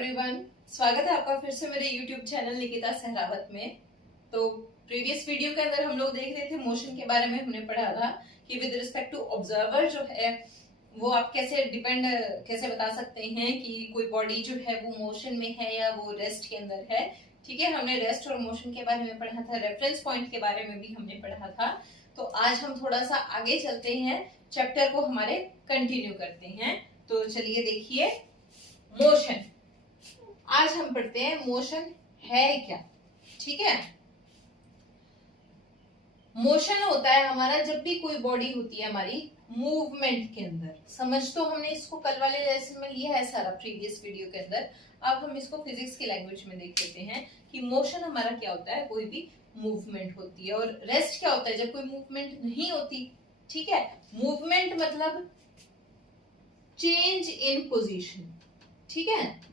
Everyone, स्वागत है आपका फिर से मेरे YouTube चैनल निकिता सहरावत में। तो प्रीवियस वीडियो के अंदर हम लोग देख रहे थे मोशन के बारे में। हमने पढ़ा था कि विद रिस्पेक्ट टू ऑब्जर्वर जो है वो आप कैसे बता सकते हैं कि कोई बॉडी जो है वो मोशन में है या वो रेस्ट के अंदर है। ठीक है, हमने रेस्ट और मोशन के बारे में पढ़ा था, रेफरेंस पॉइंट के बारे में भी हमने पढ़ा था। तो आज हम थोड़ा सा आगे चलते हैं, चैप्टर को हमारे कंटिन्यू करते हैं। तो चलिए देखिए, मोशन आज हम पढ़ते हैं मोशन है क्या। ठीक है, मोशन होता है हमारा जब भी कोई बॉडी होती है हमारी मूवमेंट के अंदर। समझ तो हमने इसको कल वाले लेसन में लिया है सारा प्रीवियस वीडियो के अंदर। अब हम इसको फिजिक्स की लैंग्वेज में देख लेते हैं कि मोशन हमारा क्या होता है। कोई भी मूवमेंट होती है। और रेस्ट क्या होता है जब कोई मूवमेंट नहीं होती। ठीक है, मूवमेंट मतलब चेंज इन पोजीशन। ठीक है,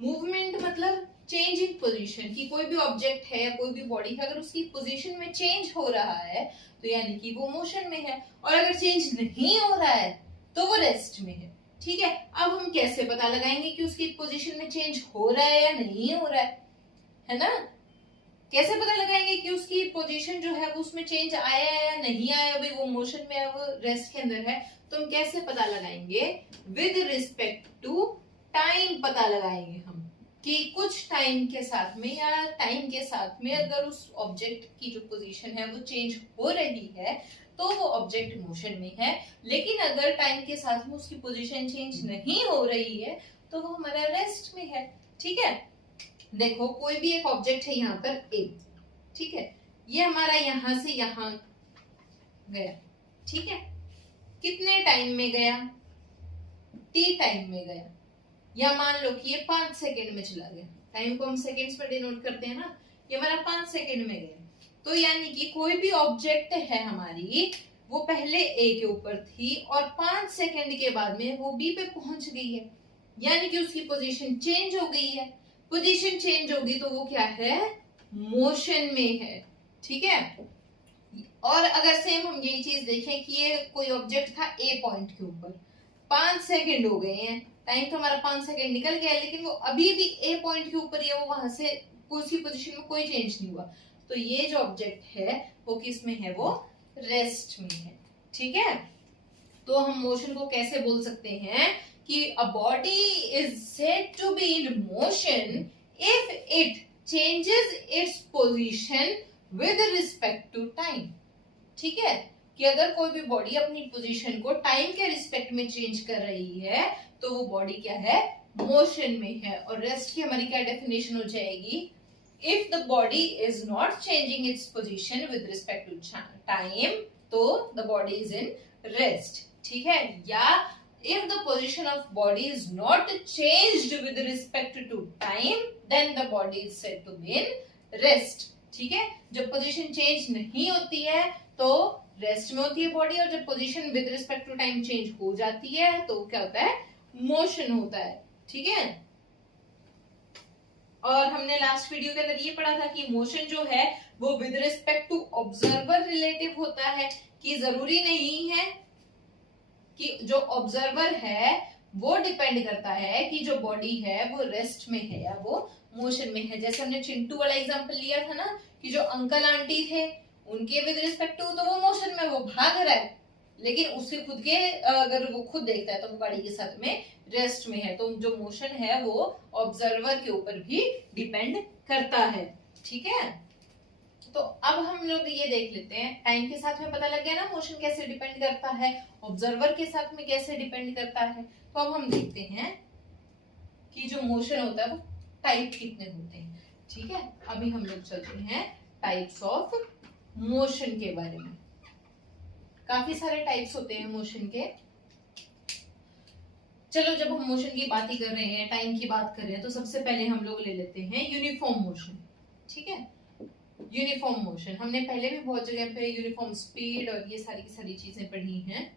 मूवमेंट मतलब चेंज इन पोजीशन कि कोई भी ऑब्जेक्ट है या कोई भी बॉडी है, अगर उसकी पोजीशन में चेंज हो रहा है तो यानी कि वो मोशन में है, और अगर चेंज नहीं हो रहा है तो वो रेस्ट में है। ठीक है, अब हम कैसे पता लगाएंगे कि उसकी पोजीशन में चेंज हो रहा है या नहीं हो रहा है ना। कैसे पता लगाएंगे कि उसकी पोजीशन जो है वो उसमें चेंज आया है या नहीं आया, भाई वो मोशन में है वो रेस्ट के अंदर है। तो हम कैसे पता लगाएंगे, विद रिस्पेक्ट टू टाइम पता लगाएंगे हम कि कुछ टाइम के साथ में या टाइम के साथ में अगर उस ऑब्जेक्ट की जो पोजीशन है वो चेंज हो रही है तो वो ऑब्जेक्ट मोशन में है। लेकिन अगर टाइम के साथ में उसकी पोजीशन चेंज नहीं हो रही है तो वो हमारा रेस्ट में है। ठीक है, देखो कोई भी एक ऑब्जेक्ट है यहाँ पर ए। ठीक है, ये हमारा यहां से यहां गया। ठीक है, कितने टाइम में गया, टी टाइम में गया, या मान लो कि ये 5 सेकेंड में चला गया। टाइम को हम सेकेंड्स में डिनोट करते हैं ना, ये हमारा 5 सेकेंड में गया। तो यानी कि कोई भी ऑब्जेक्ट है हमारी वो पहले ए के ऊपर थी और 5 सेकेंड के बाद में वो बी पे पहुंच गई है, यानी कि उसकी पोजीशन चेंज हो गई है। पोजीशन चेंज होगी तो वो क्या है, मोशन में है। ठीक है, और अगर सेम हम यही चीज देखें कि ये कोई ऑब्जेक्ट था ए पॉइंट के ऊपर, 5 सेकेंड हो गए हैं, टाइम तो हमारा 5 सेकेंड निकल गया है, लेकिन वो अभी भी ए पॉइंट के ऊपर है, वो वहां से उसकी पोजीशन में कोई चेंज नहीं हुआ। तो ये जो ऑब्जेक्ट है वो किस में है, वो रेस्ट में है। ठीक है, तो हम मोशन को कैसे बोल सकते हैं कि a body is said to be in motion if it changes its position with respect to time. ठीक है, कि अगर कोई भी बॉडी अपनी पोजीशन को टाइम के रिस्पेक्ट में चेंज कर रही है तो वो बॉडी क्या है, मोशन में है। और रेस्ट की हमारी क्या डेफिनेशन हो जाएगी, if the body is not changing its position with respect to time तो the body is in rest. ठीक है, या if the position of body is not changed with respect to time then the body is said to be in rest। ठीक है, जब position change नहीं होती है तो रेस्ट में होती है बॉडी, और जब position with respect to time change हो जाती है तो क्या होता है, मोशन होता है। ठीक है, और हमने लास्ट वीडियो के अंदर ये पढ़ा था कि मोशन जो है वो with respect to observer relative होता है, कि जरूरी नहीं है कि जो ऑब्जर्वर है वो डिपेंड करता है कि जो बॉडी है वो रेस्ट में है या वो मोशन में है। जैसे हमने चिंटू वाला एग्जांपल लिया था ना कि जो अंकल आंटी थे उनके विद रिस्पेक्ट टू तो वो मोशन में, वो भाग रहा है, लेकिन उसके खुद के अगर वो खुद देखता है तो वो गाड़ी के साथ में रेस्ट में है। तो जो मोशन है वो ऑब्जर्वर के ऊपर भी डिपेंड करता है। ठीक है, तो अब हम लोग ये देख लेते हैं, टाइम के साथ में पता लग गया ना मोशन कैसे डिपेंड करता है, ऑब्जर्वर के साथ में कैसे डिपेंड करता है। तो अब हम देखते हैं कि जो मोशन होता है वो टाइप कितने होते हैं। ठीक है, अभी हम लोग चलते हैं टाइप्स ऑफ मोशन के बारे में। काफी सारे टाइप्स होते हैं मोशन के। चलो, जब हम मोशन की बात ही कर रहे हैं, टाइम की बात कर रहे हैं, तो सबसे पहले हम लोग ले लेते हैं यूनिफॉर्म मोशन। ठीक है, यूनिफॉर्म मोशन हमने पहले भी बहुत जगह पे यूनिफॉर्म स्पीड और ये सारी की सारी चीजें पढ़ी हैं।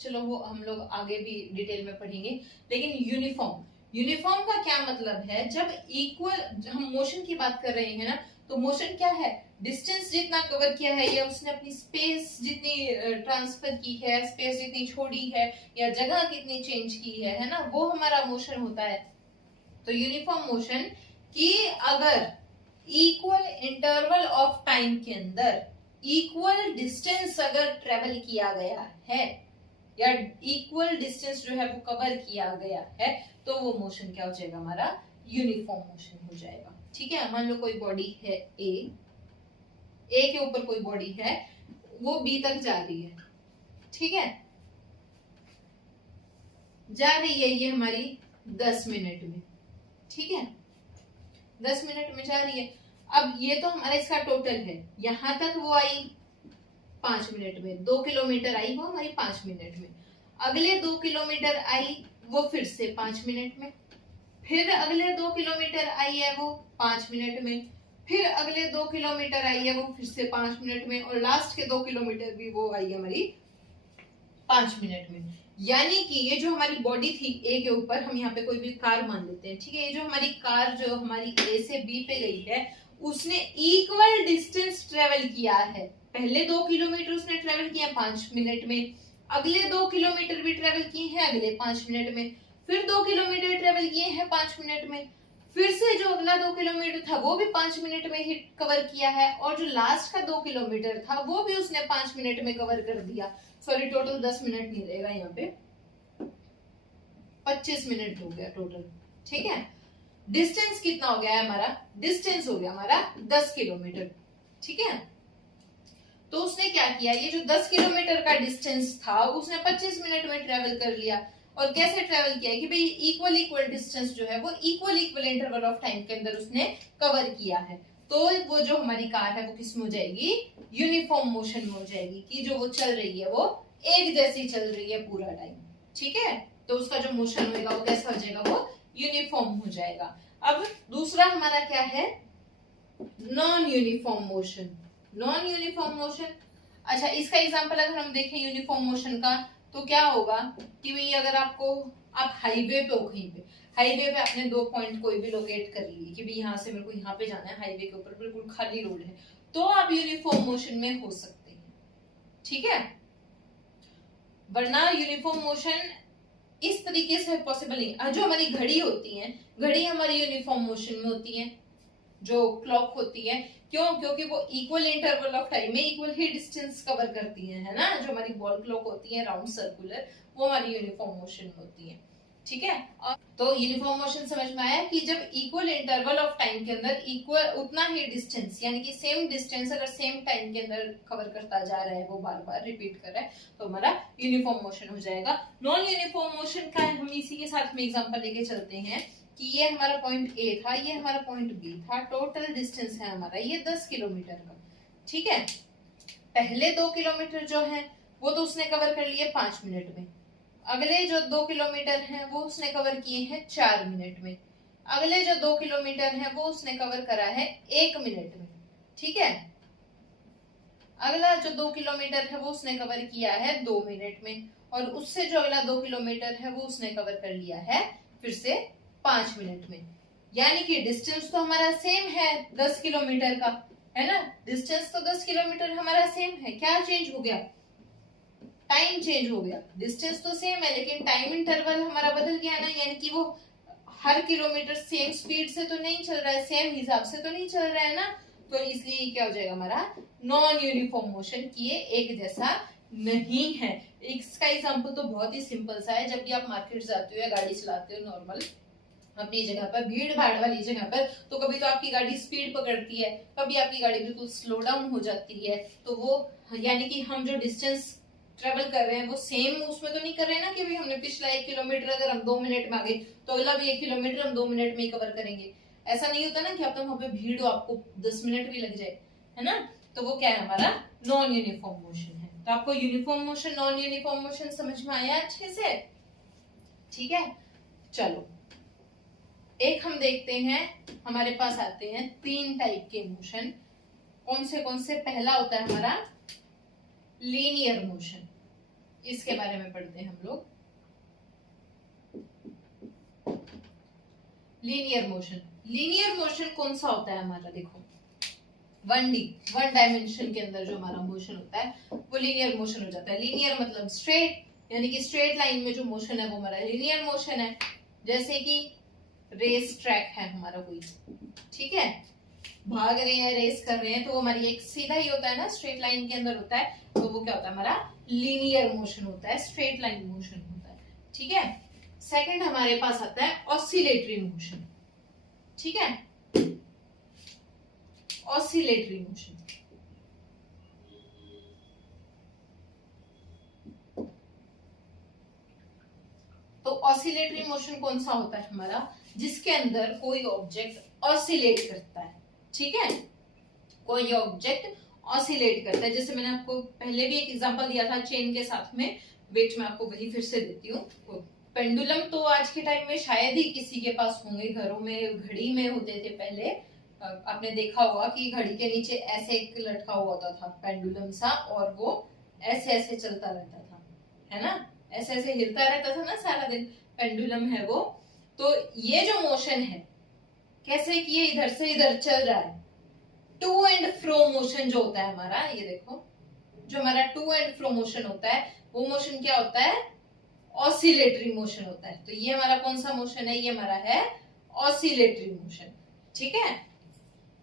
चलो वो हम लोग आगे भी डिटेल में पढ़ेंगे, लेकिन यूनिफॉर्म का क्या मतलब है, जब इक्वल हम मोशन की बात कर रहे हैं ना तो मोशन क्या है, डिस्टेंस जितना कवर किया है या उसने अपनी स्पेस जितनी ट्रांसफर की है, स्पेस जितनी छोड़ी है या जगह कितनी चेंज की है ना, वो हमारा मोशन होता है। तो यूनिफॉर्म मोशन कि अगर इक्वल इंटरवल ऑफ टाइम के अंदर इक्वल डिस्टेंस अगर ट्रेवल किया गया है या इक्वल डिस्टेंस जो है वो कवर किया गया है, तो वो मोशन क्या हो जाएगा, हमारा यूनिफॉर्म मोशन हो जाएगा। ठीक है, मान लो कोई बॉडी है ए के ऊपर कोई बॉडी है, वो बी तक जा रही है। ठीक है, जा रही है ये हमारी 10 मिनट में। ठीक है, 10 मिनट में जा रही है। अब ये तो हमारा इसका टोटल है, यहां तक वो आई 5 मिनट में, 2 किलोमीटर आई वो हमारी 5 मिनट में। अगले 2 किलोमीटर आई वो फिर से 5 मिनट में, फिर अगले 2 किलोमीटर आई है वो 5 मिनट में, फिर अगले 2 किलोमीटर आई है वो फिर से 5 मिनट में, और लास्ट के 2 किलोमीटर भी वो आई हमारी 5 मिनट में। यानी कि ये जो हमारी बॉडी थी ए के ऊपर, हम यहाँ पे कोई भी कार मान लेते हैं। ठीक है, ये जो हमारी कार जो हमारी ए से बी पे गई है, उसने इक्वल डिस्टेंस ट्रेवल किया है। पहले 2 किलोमीटर उसने ट्रेवल किया 5 मिनट में, अगले 2 किलोमीटर भी ट्रेवल किए हैं अगले 5 मिनट में, फिर 2 किलोमीटर ट्रेवल किए हैं 5 मिनट में, फिर से जो अगला 2 किलोमीटर था वो भी 5 मिनट में ही कवर किया है, और जो लास्ट का 2 किलोमीटर था वो भी उसने 5 मिनट में कवर कर दिया। सॉरी, टोटल 10 मिनट नहीं रहेगा यहाँ पे, 25 मिनट हो गया टोटल। ठीक है, डिस्टेंस कितना हो गया है हमारा, डिस्टेंस हो गया हमारा 10 किलोमीटर। ठीक है, तो उसने क्या किया, ये जो 10 किलोमीटर का डिस्टेंस था उसने 25 मिनट में ट्रेवल कर लिया। और कैसे ट्रेवल किया कि भाई इक्वल डिस्टेंस जो है वो इक्वल इंटरवल ऑफ टाइम के अंदर उसने कवर किया है। तो वो जो हमारी कार है वो किस में हो जाएगी, यूनिफॉर्म मोशन में हो जाएगी, कि जो वो चल रही है वो एक जैसी चल रही है पूरा टाइम। ठीक है, तो उसका जो मोशन होगा वो कैसा हो जाएगा, वो यूनिफॉर्म हो जाएगा। अब दूसरा हमारा क्या है, non uniform motion. Non uniform motion, अच्छा इसका एग्जांपल अगर हम देखें यूनिफॉर्म मोशन का, तो क्या होगा कि भाई अगर आप हाईवे पे हो, कहीं पे हाईवे पे आपने 2 पॉइंट कोई भी लोकेट कर लिए कि भाई यहाँ से मेरे को यहाँ पे जाना है, हाईवे के ऊपर बिल्कुल खाली रोड है, तो आप यूनिफॉर्म मोशन में हो सकते हैं। ठीक है, वरना यूनिफॉर्म मोशन इस तरीके से पॉसिबल नहीं। जो हमारी घड़ी होती है, घड़ी हमारी यूनिफॉर्म मोशन में होती है, जो क्लॉक होती है, क्यों, क्योंकि वो इक्वल इंटरवल ऑफ टाइम में इक्वल ही डिस्टेंस कवर करती है ना। जो हमारी वॉल क्लॉक होती है राउंड सर्कुलर, वो हमारी यूनिफॉर्म मोशन में होती है। ठीक है, तो यूनिफॉर्म मोशन समझ में आया कि जब इक्वल इंटरवल ऑफ टाइम के अंदर इक्वल उतना ही डिस्टेंस, यानी कि सेम डिस्टेंस अगर सेम टाइम के अंदर कवर करता जा रहा है, वो बार बार रिपीट कर रहा है, तो हमारा यूनिफॉर्म मोशन हो जाएगा। नॉन यूनिफॉर्म मोशन का हम इसी के साथ में एग्जांपल लेके चलते हैं कि ये हमारा पॉइंट ए था, ये हमारा पॉइंट बी था, टोटल डिस्टेंस है हमारा ये 10 किलोमीटर का। ठीक है, पहले 2 किलोमीटर जो है वो तो उसने कवर कर लिए 5 मिनट में, अगले जो 2 किलोमीटर हैं वो उसने कवर किए हैं 4 मिनट में, अगले जो 2 किलोमीटर हैं वो उसने कवर करा है 1 मिनट में। ठीक है, अगला जो 2 किलोमीटर है वो उसने कवर किया है 2 मिनट में, और उससे जो अगला 2 किलोमीटर है वो उसने कवर कर लिया है फिर से 5 मिनट में। यानी कि डिस्टेंस तो हमारा सेम है 10 किलोमीटर का, है ना, डिस्टेंस तो 10 किलोमीटर हमारा सेम है। क्या चेंज हो गया, टाइम चेंज हो गया। डिस्टेंस तो सेम है लेकिन टाइम इंटरवल हमारा बदल गया ना, यानी कि वो हर किलोमीटर सेम स्पीड से तो नहीं चल रहा है, सेम हिसाब से तो नहीं चल रहा है ना, तो इसलिए क्या हो जाएगा हमारा नॉन यूनिफॉर्म मोशन, कि ये एक जैसा नहीं है। इसका एग्जांपल तो बहुत ही सिंपल सा है, जब भी आप मार्केट जाते हो या गाड़ी चलाते हो नॉर्मल अपनी जगह पर, भीड़ भाड़ वाली जगह पर, तो कभी तो आपकी गाड़ी स्पीड पकड़ती है, कभी आपकी गाड़ी बिल्कुल स्लो डाउन हो जाती है। तो वो यानी कि हम जो डिस्टेंस ट्रेवल कर रहे हैं वो सेम उसमें तो नहीं कर रहे हैं ना, कि भाई हमने पिछला 1 किलोमीटर अगर हम 2 मिनट में आ गए तो अगला भी 1 किलोमीटर हम 2 मिनट में ही कवर करेंगे। ऐसा नहीं होता ना कि आप तो वहां पे भीड़ हो आपको 10 मिनट भी लग जाए, है ना। तो वो क्या है, हमारा नॉन यूनिफॉर्म मोशन है। तो आपको uniform motion non uniform motion समझ में आया अच्छे से। ठीक है, चलो एक हम देखते हैं, हमारे पास आते हैं 3 टाइप के मोशन। कौन से पहला होता है हमारा लीनियर मोशन, इसके बारे में पढ़ते हैं हम लोग। लीनियर मोशन कौन सा होता है हमारा, देखो 1D, वन डायमेंशन के अंदर जो हमारा मोशन होता है वो लीनियर मोशन हो जाता है। लीनियर मतलब स्ट्रेट, यानी कि स्ट्रेट लाइन में जो मोशन है वो हमारा लीनियर मोशन है। जैसे कि रेस ट्रैक है हमारा कोई, ठीक है, भाग रहे हैं, रेस कर रहे हैं, तो वो हमारी एक सीधा ही होता है ना, स्ट्रेट लाइन के अंदर होता है, तो वो क्या होता है हमारा लीनियर मोशन होता है, स्ट्रेट लाइन मोशन होता है, ठीक है। सेकंड हमारे पास आता है ऑसिलेटरी मोशन, ठीक है, ऑसिलेटरी मोशन। तो ऑसिलेटरी मोशन कौन सा होता है हमारा, जिसके अंदर कोई ऑब्जेक्ट ऑसिलेट करता है, ठीक है, कोई ऑब्जेक्ट ऑसिलेट करता है। जैसे मैंने आपको पहले भी एक एग्जांपल दिया था चेन के साथ में, वेट मैं आपको वही फिर से देती हूँ। पेंडुलम तो आज के टाइम में शायद ही किसी के पास होंगे, घरों में घड़ी में होते थे पहले। आपने देखा होगा कि घड़ी के नीचे ऐसे एक लटका हुआ होता था पेंडुलम सा, और वो ऐसे ऐसे चलता रहता था, है ना, ऐसे ऐसे हिलता रहता था ना सारा दिन, पेंडुलम है वो। तो ये जो मोशन है, कैसे कि ये इधर से इधर चल रहा है, टू एंड फ्रो मोशन जो होता है हमारा, ये देखो जो हमारा टू एंड फ्रो मोशन होता है, वो मोशन क्या होता है, ऑसिलेटरी मोशन होता है। तो ये हमारा कौन सा मोशन है, ये हमारा है ऑसिलेटरी मोशन, ठीक है।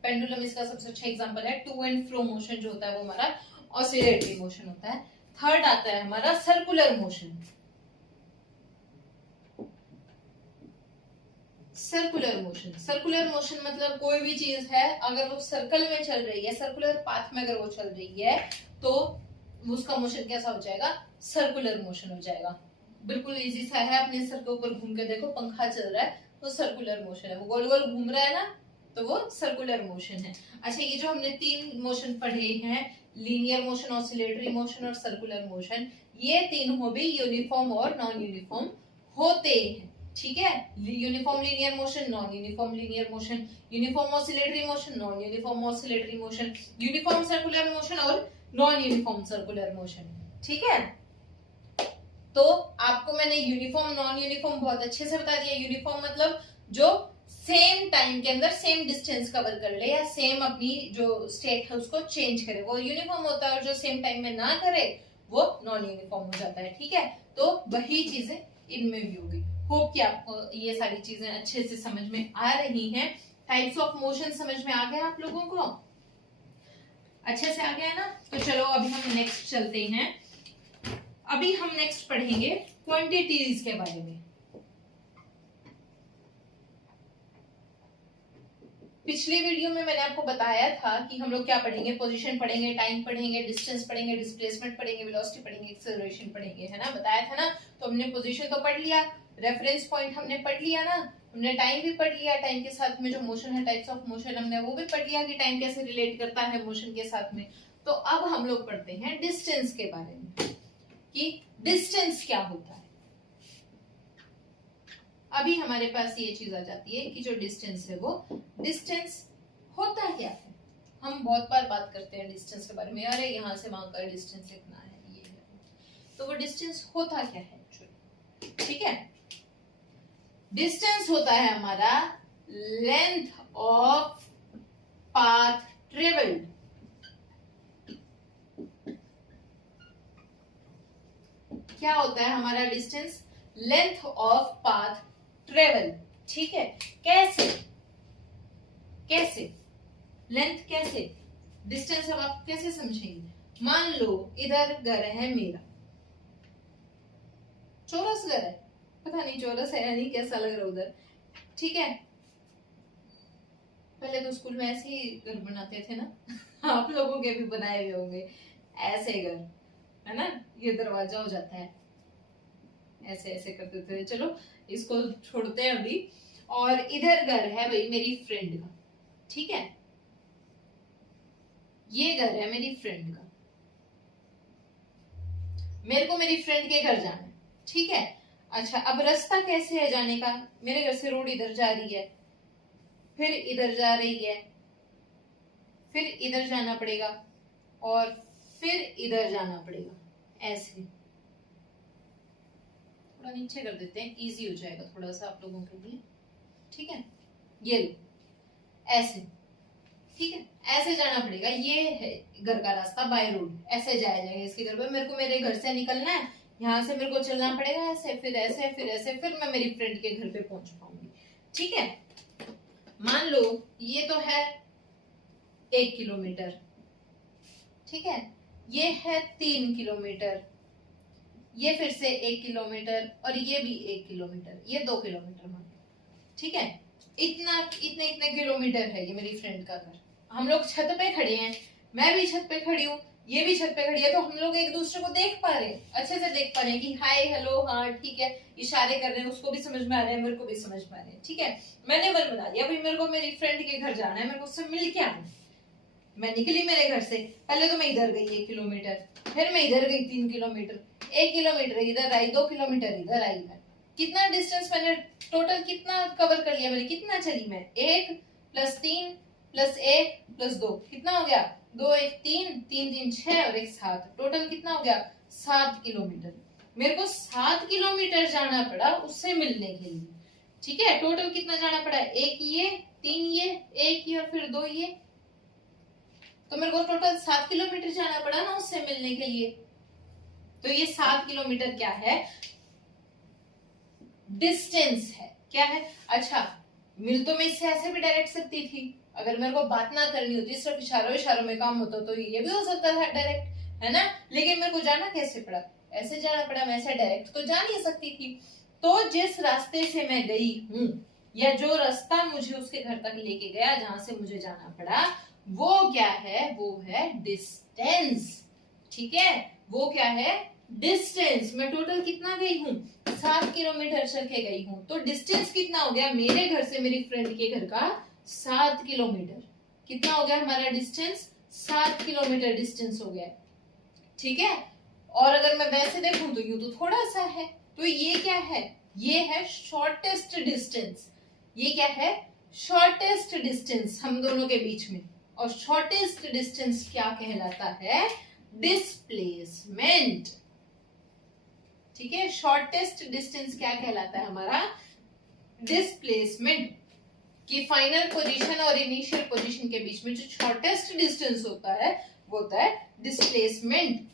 पेंडुलम इसका सबसे अच्छा एग्जांपल है। टू एंड फ्रो मोशन जो होता है वो हमारा ऑसिलेटरी मोशन होता है। थर्ड आता है हमारा circular motion. Circular motion, circular motion मतलब कोई भी चीज है अगर वो सर्कल में चल रही है, सर्कुलर पाथ में अगर वो चल रही है, तो उसका मोशन कैसा हो जाएगा, सर्कुलर मोशन हो जाएगा। बिल्कुल इजी सा है, अपने सर के ऊपर घूम के देखो, पंखा चल रहा है तो सर्कुलर मोशन है, वो गोल गोल घूम रहा है ना, तो वो सर्कुलर मोशन है। अच्छा, ये जो हमने तीन मोशन पढ़े हैं, लीनियर मोशन, ऑसिलेटरी मोशन और सर्कुलर मोशन, ये तीन हो भी यूनिफॉर्म और नॉन यूनिफॉर्म होते हैं, ठीक है। Uniform linear motion, non uniform linear motion, uniform oscillatory motion, non uniform oscillatory motion, uniform circular motion और नॉन यूनिफॉर्म सर्कुलर मोशन, ठीक है। तो आपको मैंने यूनिफॉर्म नॉन यूनिफॉर्म बहुत अच्छे से बता दिया। यूनिफॉर्म मतलब जो सेम टाइम के अंदर सेम डिस्टेंस कवर कर ले, या सेम अपनी जो स्टेट है उसको चेंज करे, वो यूनिफॉर्म होता है। और जो सेम टाइम में ना करे वो नॉन यूनिफॉर्म हो जाता है, ठीक है। तो वही चीजें इनमें भी होगी। होप कि आपको ये सारी चीजें अच्छे से समझ में आ रही हैं। टाइप्स ऑफ मोशन समझ में आ गया आप लोगों को, अच्छे से आ गया ना। तो चलो अभी हम नेक्स्ट चलते हैं। अभी हम नेक्स्ट पढ़ेंगे क्वांटिटीज के बारे में। पिछले वीडियो में मैंने आपको बताया था कि हम लोग क्या पढ़ेंगे, पोजीशन पढ़ेंगे, टाइम पढ़ेंगे, डिस्टेंस पढ़ेंगे, डिस्प्लेसमेंट पढ़ेंगे, वेलोसिटी पढ़ेंगे, एक्सेलरेशन पढ़ेंगे, है ना, बताया था ना। तो हमने पोजीशन तो पढ़ लिया, रेफरेंस पॉइंट हमने पढ़ लिया ना, हमने टाइम भी पढ़ लिया, टाइम के साथ में जो मोशन है, टाइप्स ऑफ मोशन, हमने वो भी पढ़ लिया कि टाइम कैसे रिलेट करता है मोशन के साथ में। तो अब हम लोग पढ़ते हैं डिस्टेंस के बारे में, कि डिस्टेंस क्या होता है। अभी हमारे पास ये चीज आ जाती है कि जो डिस्टेंस है, वो डिस्टेंस होता क्या है। हम बहुत बार बात करते हैं डिस्टेंस के बारे में, अरे यहाँ से वहां का डिस्टेंस इतना है, ये है, तो वो डिस्टेंस होता क्या है एक्चुअली, ठीक है। डिस्टेंस होता है हमारा लेंथ ऑफ पाथ ट्रेवल्ड। क्या होता है हमारा distance, length of path travel, ठीक है। कैसे, कैसे लेंथ, कैसे डिस्टेंस, अब आप कैसे समझेंगे। मान लो इधर घर है मेरा, चौरस घर है, पता नहीं चौरस है या नहीं, कैसा लग रहा उधर, ठीक है। पहले तो स्कूल में ऐसे ही घर बनाते थे ना आप लोगों के भी बनाए हुए होंगे ऐसे घर, है ना। ये दरवाजा हो जाता है, ऐसे ऐसे करते थे। चलो इसको छोड़ते हैं अभी। और इधर घर है भाई मेरी फ्रेंड का, ठीक है, ये घर है मेरी फ्रेंड का, मेरे को मेरी फ्रेंड के घर जाना है, ठीक है। अच्छा, अब रास्ता कैसे है जाने का, मेरे घर से रोड इधर जा रही है, फिर इधर जा रही है, फिर इधर जाना पड़ेगा, और फिर इधर जाना पड़ेगा, ऐसे। थोड़ा नीचे कर देते हैं, इजी हो जाएगा थोड़ा सा आप लोगों के लिए, ठीक है। ये लो ऐसे, ठीक है, ऐसे जाना पड़ेगा। ये है घर का रास्ता बाय रोड, ऐसे जाया जाएगा इसके घर पे। मेरे को मेरे घर से निकलना है, यहाँ से मेरे को चलना पड़ेगा ऐसे, फिर ऐसे, फिर ऐसे, फिर मैं मेरी फ्रेंड के घर पे पहुंच पाऊंगी। ठीक है, मान लो ये तो है 1 किलोमीटर, ठीक है, ये है 3 किलोमीटर, ये फिर से 1 किलोमीटर, और ये भी 1 किलोमीटर, ये 2 किलोमीटर मान लो। ठीक है, इतना इतने इतने किलोमीटर है ये मेरी फ्रेंड का घर। हम लोग छत पे खड़े हैं, मैं भी छत पे खड़ी हूँ, ये भी छत पे खड़ी है, तो हम लोग एक दूसरे को देख पा रहे हैं, अच्छे से देख पा रहे हैं कि हाय हेलो हाँ ठीक है, इशारे कर रहे हैं, उसको भी समझ में आ रहा है, मेरे को भी समझ में आ रहे हैं। ठीक है, मैंने मन बना लिया भाई मेरे को मेरी फ्रेंड के घर जाना है, मेरे को उससे मिल के आना है। मैं निकली मेरे घर से, पहले तो मैं इधर गई 1 किलोमीटर, फिर मैं इधर गई 3 किलोमीटर, 1 किलोमीटर इधर आई, 2 किलोमीटर इधर आई। मैं कितना डिस्टेंस मैंने टोटल कितना कवर कर लिया मैंने, कितना चली मैं, 1 + 3 + 1 + 2 कितना हो गया, 2 1 3 3 3 6 और 1 7, टोटल कितना हो गया 7 किलोमीटर। मेरे को 7 किलोमीटर जाना पड़ा उससे मिलने के लिए। ठीक है, टोटल कितना जाना पड़ा, 1 ये 3 ये 1 ये और फिर 2 ये, तो मेरे को टोटल 7 किलोमीटर जाना पड़ा ना उससे मिलने के लिए। तो ये 7 किलोमीटर क्या है, डिस्टेंस है। क्या है, अच्छा मिल तो मैं इससे ऐसे भी डायरेक्ट सकती थी, अगर मेरे को बात ना करनी होती, सिर्फ इशारों इशारों में काम होता तो ये भी हो सकता था डायरेक्ट, है ना, लेकिन मेरे को जाना कैसे पड़ा, ऐसे जाना पड़ा। मैं ऐसे डायरेक्ट तो जा नहीं सकती थी, तो जिस रास्ते से मैं गई हूँ, या जो रास्ता मुझे उसके घर तक लेके गया जहां से मुझे जाना पड़ा, वो क्या है, वो है डिस्टेंस। ठीक है, वो क्या है, डिस्टेंस। मैं टोटल कितना गई हूँ, 7 किलोमीटर चल के गई हूँ, तो डिस्टेंस कितना हो गया मेरे घर से मेरी फ्रेंड के घर का, 7 किलोमीटर। कितना हो गया हमारा डिस्टेंस, 7 किलोमीटर डिस्टेंस हो गया। ठीक है, और अगर मैं वैसे देखूं तो यूं तो थोड़ा सा है, तो ये क्या है, ये है शॉर्टेस्ट डिस्टेंस। ये क्या है, शॉर्टेस्ट डिस्टेंस हम दोनों के बीच में। और शॉर्टेस्ट डिस्टेंस क्या कहलाता है, डिस्प्लेसमेंट। ठीक है, शॉर्टेस्ट डिस्टेंस क्या कहलाता है हमारा, डिस्प्लेसमेंट। कि फाइनल पोजीशन और इनिशियल पोजीशन के बीच में जो शॉर्टेस्ट डिस्टेंस होता है वो होता है डिस्प्लेसमेंट।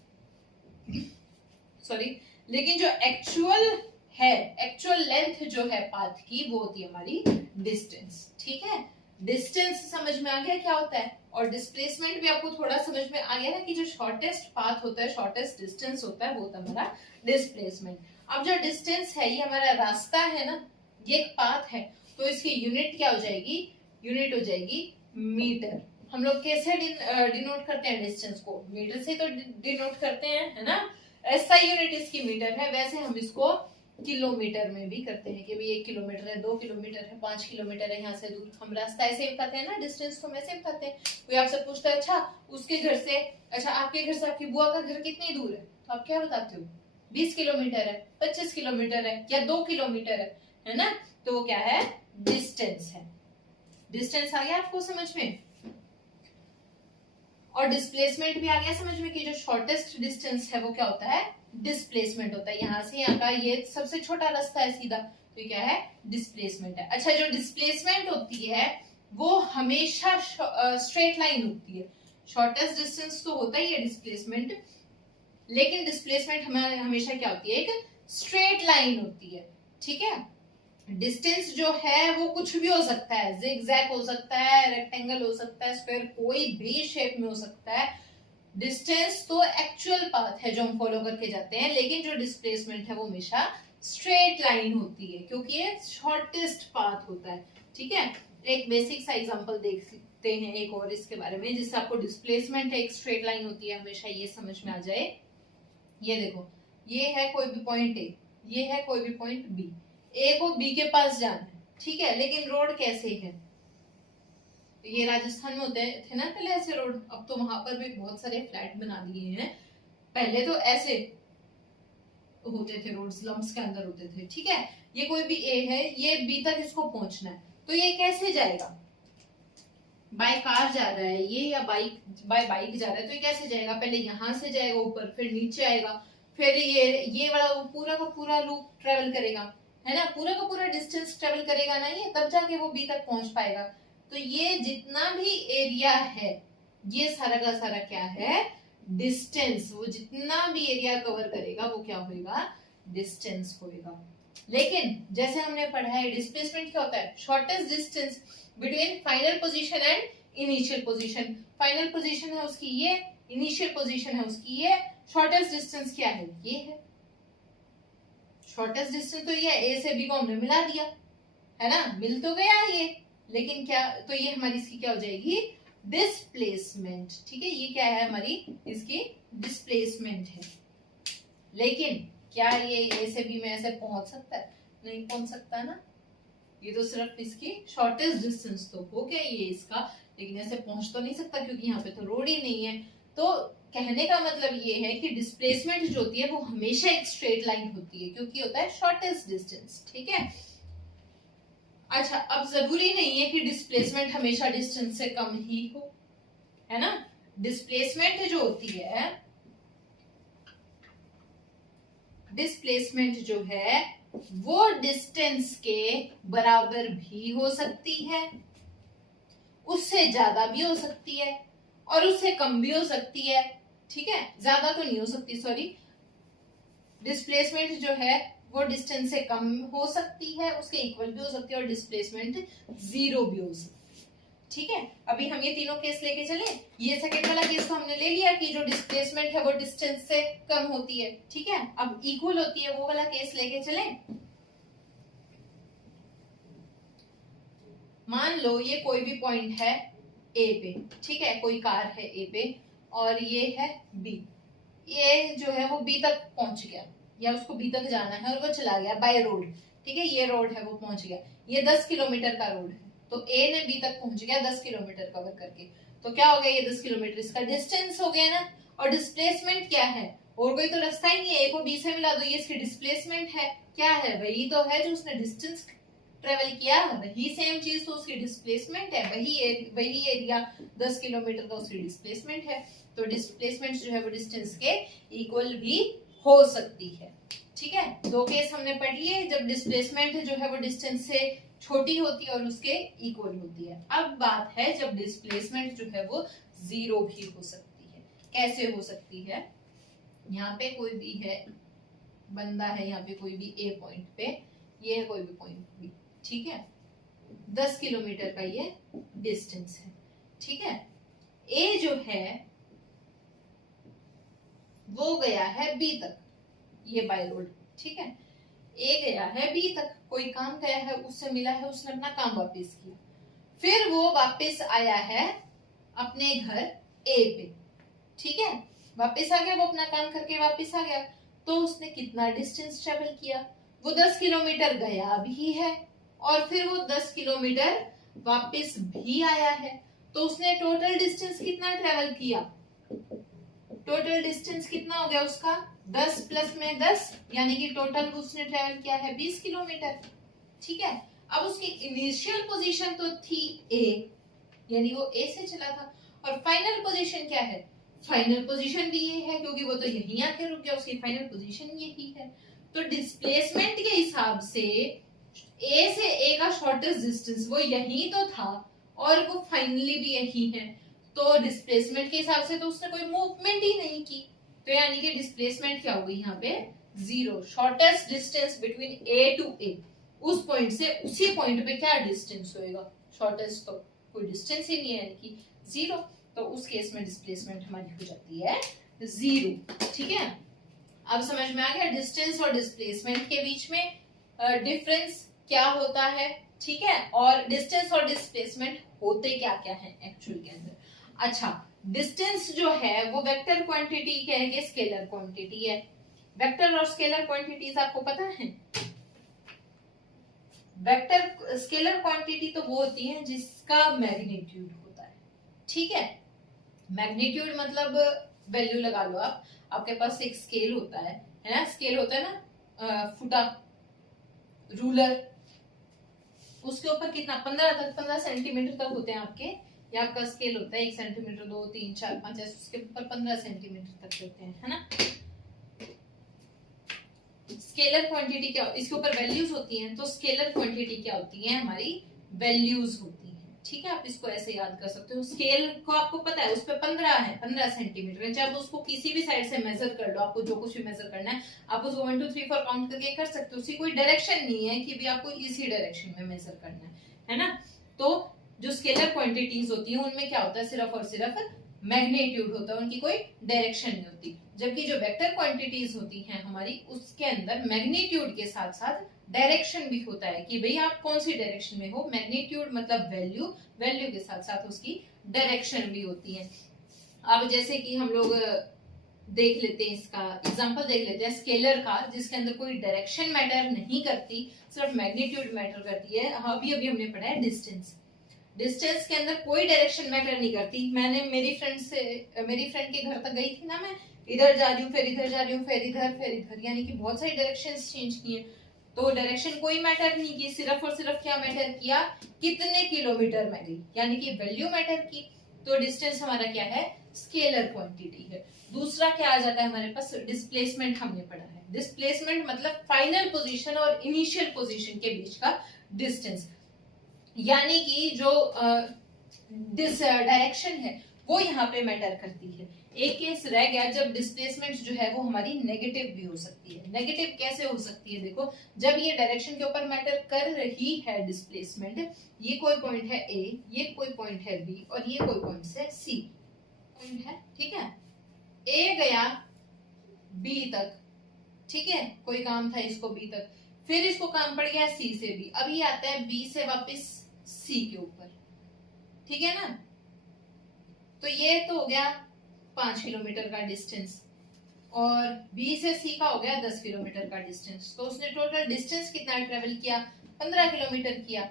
सॉरी, लेकिन जो एक्चुअल है, एक्चुअल लेंथ जो है पाथ की, वो होती है हमारी डिस्टेंस। ठीक है, डिस्टेंस समझ में आ गया क्या होता है, और डिस्प्लेसमेंट भी आपको थोड़ा समझ में आ गया ना, कि जो शॉर्टेस्ट पाथ होता है, शॉर्टेस्ट डिस्टेंस होता है, वो होता है हमारा डिस्प्लेसमेंट। अब जो डिस्टेंस है ये हमारा रास्ता है ना, ये एक पाथ है, तो इसकी यूनिट क्या हो जाएगी, यूनिट हो जाएगी मीटर। हम लोग कैसे डिनोट करते हैं डिस्टेंस को, मीटर से तो डिनोट करते हैं, है ना, ऐसा यूनिट इसकी मीटर है। वैसे हम इसको किलोमीटर में भी करते हैं कि भाई 1 किलोमीटर है, 2 किलोमीटर है, 5 किलोमीटर है यहाँ से दूर, हम रास्ता ऐसे ही बताते हैं ना, डिस्टेंस तो हम ऐसे बताते हैं। कोई आपसे पूछता है अच्छा उसके घर से, अच्छा आपके घर से आपकी बुआ का घर कितनी दूर है, तो आप क्या बताते हो, 20 किलोमीटर है, 25 किलोमीटर है, या 2 किलोमीटर है ना, तो वो क्या है, डिस्टेंस है। डिस्टेंस आ गया आपको समझ में, और डिस्प्लेसमेंट भी आ गया समझ में, कि जो शॉर्टेस्ट डिस्टेंस है वो क्या होता है, डिस्प्लेसमेंट होता है। यहाँ से यहाँ का ये सबसे छोटा रास्ता है सीधा, तो क्या है, डिस्प्लेसमेंट है। अच्छा, जो डिस्प्लेसमेंट होती है वो हमेशा स्ट्रेट लाइन होती है। शॉर्टेस्ट डिस्टेंस तो होता ही है डिस्प्लेसमेंट, लेकिन डिस्प्लेसमेंट हमेशा क्या होती है, एक स्ट्रेट लाइन होती है। ठीक है, डिस्टेंस जो है वो कुछ भी हो सकता है, जिगजैग हो सकता है, रेक्टेंगल हो सकता है, स्क्वायर, कोई भी शेप में हो सकता है। डिस्टेंस तो एक्चुअल पाथ है जो हम फॉलो करके जाते हैं, लेकिन जो डिस्प्लेसमेंट है वो हमेशा स्ट्रेट लाइन होती है, क्योंकि ये शॉर्टेस्ट पाथ होता है। ठीक है, एक बेसिक सा एग्जांपल देखते हैं एक और इसके बारे में, जिससे आपको डिस्प्लेसमेंट एक स्ट्रेट लाइन होती है हमेशा ये समझ में आ जाए। ये देखो, ये है कोई भी पॉइंट ए, ये है कोई भी पॉइंट बी, ए को बी के पास जाना है, ठीक है, लेकिन रोड कैसे है, ये राजस्थान में होते थे ना पहले ऐसे रोड, अब तो वहां पर भी बहुत सारे फ्लैट बना दिए हैं, पहले तो ऐसे होते थे रोड्स, लम्प्स के अंदर होते थे। ठीक है, ये कोई भी ए है, ये बी तक इसको पहुंचना है, तो ये कैसे जाएगा, बाय कार जा रहा है ये, या बाय बाइक जा रहा है, तो ये कैसे जाएगा, पहले यहाँ से जाएगा ऊपर, फिर नीचे आएगा, फिर ये वाला पूरा का पूरा लूप ट्रेवल करेगा, है ना, पूरा का पूरा डिस्टेंस ट्रेवल करेगा ना ये, तब जाके वो बी तक पहुंच पाएगा। तो ये जितना भी एरिया है ये सारा का सारा क्या है, डिस्टेंस। वो जितना भी एरिया कवर करेगा वो क्या होगा, डिस्टेंस होगा। लेकिन जैसे हमने पढ़ा है डिस्प्लेसमेंट क्या होता है, shortest distance between final position and initial position. Final position है उसकी ये, इनिशियल पोजीशन है उसकी ये, शॉर्टेस्ट डिस्टेंस क्या है, ये है। शॉर्टेस्ट डिस्टेंस तो ये ए से बी को हमने मिला दिया है ना, मिल तो गया ये, लेकिन क्या, तो ये हमारी इसकी क्या हो जाएगी, डिस्प्लेसमेंट। ठीक है, ये क्या है हमारी इसकी डिस्प्लेसमेंट है। लेकिन क्या ये ए से बी में ऐसे पहुंच सकता है, नहीं पहुंच सकता ना, ये तो सिर्फ इसकी शॉर्टेस्ट डिस्टेंस तो हो गया ये इसका, लेकिन ऐसे पहुंच तो नहीं सकता क्योंकि यहाँ पे तो रोड ही नहीं है। तो कहने का मतलब ये है कि डिस्प्लेसमेंट जो होती है वो हमेशा एक स्ट्रेट लाइन होती है क्योंकि होता है शॉर्टेस्ट डिस्टेंस। ठीक है, अच्छा अब जरूरी नहीं है कि डिस्प्लेसमेंट हमेशा डिस्टेंस से कम ही हो, है ना। डिस्प्लेसमेंट जो होती है, डिस्प्लेसमेंट जो है वो डिस्टेंस के बराबर भी हो सकती है, उससे ज्यादा भी हो सकती है और उससे कम भी हो सकती है। ठीक है, ज्यादा तो नहीं हो सकती, सॉरी। डिस्प्लेसमेंट जो है वो डिस्टेंस से कम हो सकती है, उसके इक्वल भी हो सकती है और डिस्प्लेसमेंट जीरो भी हो सकती है। ठीक है, अभी हम ये तीनों केस लेके चले। ये सेकंड वाला केस तो हमने ले लिया कि जो डिस्प्लेसमेंट है वो डिस्टेंस से कम होती है। ठीक है, अब इक्वल होती है वो वाला केस लेके चले। मान लो ये कोई भी पॉइंट है ए पे, ठीक है, कोई कार है ए पे और ये है बी। ये जो है वो बी तक पहुंच गया या उसको बी तक जाना है और वो चला गया बाय रोड। ठीक है, ये रोड है वो पहुंच गया, ये 10 किलोमीटर का रोड है, तो ए ने बी तक पहुंच गया 10 किलोमीटर कवर करके। तो क्या हो गया, ये 10 किलोमीटर इसका डिस्टेंस हो गया ना। और डिस्प्लेसमेंट क्या है, और कोई तो रास्ता ही नहीं है, ए को बी से मिला दो, ये इसकी डिस्प्लेसमेंट है। क्या है, वही तो है जो उसने डिस्टेंस ट्रेवल किया, वही सेम चीज तो उसकी डिस्प्लेसमेंट है, वही एरिया 10 किलोमीटर का उसकी डिस्प्लेसमेंट है। तो डिस्प्लेसमेंट जो है वो डिस्टेंस के इक्वल भी हो सकती है। ठीक है, दो केस हमने पढ़ लिए जब डिस्प्लेसमेंट जो है वो डिस्टेंस से छोटी होती है और उसके इक्वल होती है। अब बात है जब डिस्प्लेसमेंट जो है वो जीरो भी हो सकती है। कैसे हो सकती है, यहाँ पे कोई भी है बंदा है, यहाँ पे कोई भी ए पॉइंट पे, ये है कोई भी पॉइंट बी। ठीक है, 10 किलोमीटर का ये डिस्टेंस है। ठीक है, ए जो है वो गया है बी तक, ये बाय रोड। ठीक है, ए गया है बी तक, कोई काम गया है, उससे मिला है, उसने अपना काम वापस किया, फिर वो वापस आया है अपने घर ए पे। ठीक है, वापस आ गया, वो अपना काम करके वापस आ गया, तो उसने कितना डिस्टेंस ट्रेवल किया, वो 10 किलोमीटर गया भी है और फिर वो 10 किलोमीटर वापस भी आया है। तो उसने टोटल डिस्टेंस कितना ट्रेवल किया, टोटल डिस्टेंस कितना हो गया उसका, 10 प्लस में 10, यानी कि टोटल उसने ट्रेवल किया है 20 किलोमीटर। ठीक है, अब उसकी इनिशियल पोजीशन तो थी ए, यानी वो ए से चला था, और फाइनल पोजीशन क्या है, फाइनल पोजीशन भी ये है क्योंकि वो तो यहीं आके रुक गया, उसकी फाइनल पोजीशन यही है। तो डिस्प्लेसमेंट के हिसाब से ए से ए का शॉर्टेस्ट डिस्टेंस वो यही तो था और वो फाइनली भी यही है। तो डिस्प्लेसमेंट के हिसाब से तो उसने कोई मूवमेंट ही नहीं की, तो यानी कि डिस्प्लेसमेंट क्या हो गई यहाँ पे, zero. Shortest distance between A to A, उस पॉइंट से उसी पॉइंट पे क्या डिस्टेंस होएगा, शॉर्टेस्ट तो कोई डिस्टेंस ही नहीं है, यानी कि जीरो। तो उस केस में डिस्प्लेसमेंट हमारी हो जाती है जीरो। ठीक है, अब समझ में आ गया डिस्टेंस और डिस्प्लेसमेंट के बीच में डिफरेंस क्या होता है। ठीक है, और डिस्टेंस और डिस्प्लेसमेंट होते क्या क्या है एक्चुअल के अंदर। अच्छा, डिस्टेंस जो है वो वेक्टर क्वांटिटी क्या है कि स्केलर क्वांटिटी है। वेक्टर और स्केलर क्वांटिटीज आपको पता है। वेक्टर स्केलर क्वांटिटी तो वो होती है जिसका मैग्नीट्यूड होता है। ठीक है, मैग्नीट्यूड मतलब वैल्यू लगा लो आप, आपके पास एक स्केल होता है ना, स्केल होता है ना, फुटा रूलर, उसके ऊपर कितना 15 सेंटीमीटर तक होते हैं आपके, या आपका स्केल होता है 1 सेंटीमीटर 2 3 4 5 ऐसे, उसके ऊपर 15 सेंटीमीटर तक होते हैं, है ना। स्केलर क्वांटिटी क्या, इसके ऊपर वैल्यूज होती हैं, तो स्केलर क्वांटिटी क्या होती है, हमारी वैल्यूज होती हैं। ठीक है, आप इसको ऐसे याद कर सकते हो। स्केल को आपको पता है उस पे 15 है, 15 सेंटीमीटर है। जब उसको किसी भी साइड से मेजर कर लो, आपको जो कुछ भी मेजर करना है आप उसको 1 2 3 4 काउंट करके कर सकते हो। उसकी कोई डायरेक्शन नहीं है कि भी आपको इसी डायरेक्शन में मेजर करना है ना। तो जो स्केलर क्वांटिटीज होती है उनमें क्या होता है, सिर्फ और सिर्फ मैग्नीट्यूड होता है, उनकी कोई डायरेक्शन नहीं होती। जबकि जो वेक्टर क्वांटिटीज होती हैं हमारी, उसके अंदर मैग्नीट्यूड के साथ साथ डायरेक्शन भी होता है कि भाई आप कौन सी डायरेक्शन में हो। मैग्नीट्यूड मतलब वैल्यू, वैल्यू के साथ साथ उसकी डायरेक्शन भी होती है। अब जैसे कि हम लोग देख लेते हैं, इसका एग्जांपल देख लेते हैं स्केलर का, जिसके अंदर कोई डायरेक्शन मैटर नहीं करती, सिर्फ मैग्नीट्यूड मैटर करती है। अभी अभी हमने पढ़ा है डिस्टेंस। डिस्टेंस के अंदर कोई डायरेक्शन मैटर नहीं करती। मैंने मेरी फ्रेंड के घर तक गई थी ना, मैं इधर जा रही हूँ, फिर इधर जा रही हूँ, फिर इधर, यानी कि बहुत सारी डायरेक्शंस चेंज किए। तो डायरेक्शन कोई मैटर नहीं की, सिर्फ और सिर्फ क्या मैटर किया, कितने किलोमीटर में गई, यानी कि वैल्यू मैटर की। तो डिस्टेंस हमारा क्या है, स्केलर क्वांटिटी है। दूसरा क्या आ जाता है हमारे पास, डिस्प्लेसमेंट हमने पढ़ा है। डिस्प्लेसमेंट मतलब फाइनल पोजीशन और इनिशियल पोजीशन के बीच का डिस्टेंस, यानी कि जो डायरेक्शन है वो यहाँ पे मैटर करती है। एक केस रह गया जब डिस्प्लेसमेंट जो है वो हमारी नेगेटिव भी हो सकती है। नेगेटिव कैसे हो सकती है, देखो जब ये डायरेक्शन के ऊपर मैटर कर रही है डिस्प्लेसमेंट, ये कोई पॉइंट है ए, ये कोई पॉइंट है बी और ये कोई पॉइंट है सी पॉइंट है, ठीक है। ए गया बी तक, ठीक है, कोई काम था इसको बी तक, फिर इसको काम पड़ गया सी से बी, अब ये आता है बी से वापस सी के ऊपर, ठीक है ना। तो ये तो हो गया 5 किलोमीटर का डिस्टेंस और बी से सी का हो गया 10 किलोमीटर का डिस्टेंस। तो उसने टोटल डिस्टेंस कितना ट्रेवल किया, 15 किलोमीटर किया,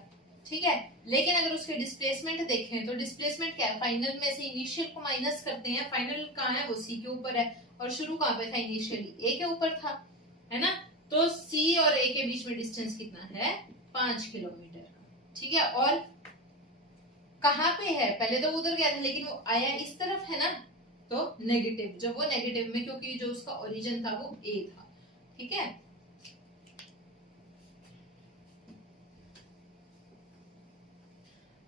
ठीक है। लेकिन अगर उसके डिस्प्लेसमेंट देखें तो डिस्प्लेसमेंट क्या है, फाइनल में से इनिशियल को माइनस करते हैं, फाइनल कहाँ है, वो सी के ऊपर है और शुरू कहाँ पे था, इनिशियली ए के ऊपर था, है ना। तो सी और ए के बीच में डिस्टेंस कितना है, 5 किलोमीटर, ठीक है। और कहाँ पे है, पहले तो उधर गया था लेकिन वो आया इस तरफ है ना, तो नेगेटिव, जब वो नेगेटिव में, क्योंकि जो उसका ओरिजिन था वो ए था, ठीक है।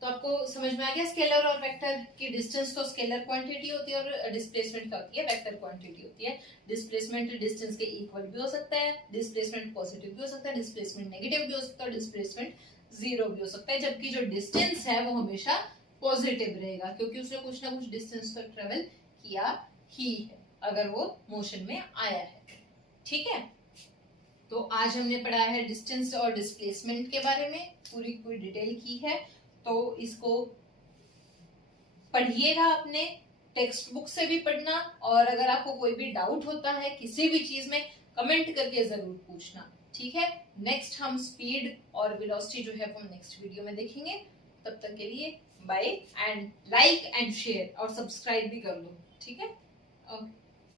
तो आपको समझ में आ गया स्केलर और वेक्टर की डिस्टेंस तो स्केलर क्वांटिटी होती है और डिस्प्लेसमेंट क्या होती है, वेक्टर क्वांटिटी होती है। डिस्प्लेसमेंट डिस्टेंस के इक्वल भी हो सकता है, डिस्प्लेसमेंट पॉजिटिव भी हो सकता है, डिस्प्लेसमेंट नेगेटिव भी हो सकता है और डिस्प्लेसमेंट जीरो भी हो सकता है। जबकि जो डिस्टेंस है वो हमेशा पॉजिटिव रहेगा क्योंकि उसने कुछ ना कुछ डिस्टेंस तो ट्रेवल किया ही है अगर वो मोशन में आया है, ठीक है। तो आज हमने पढ़ा है डिस्टेंस और डिस्प्लेसमेंट के बारे में, पूरी डिटेल की है। तो इसको पढ़िएगा, अपने टेक्स्ट बुक से भी पढ़ना, और अगर आपको कोई भी डाउट होता है किसी भी चीज में, कमेंट करके जरूर पूछना, ठीक है। नेक्स्ट हम स्पीड और वेलोसिटी जो है वो नेक्स्ट वीडियो में देखेंगे। तब तक के लिए bye, and like and share और सब्सक्राइब भी कर लो, ठीक है। ओके।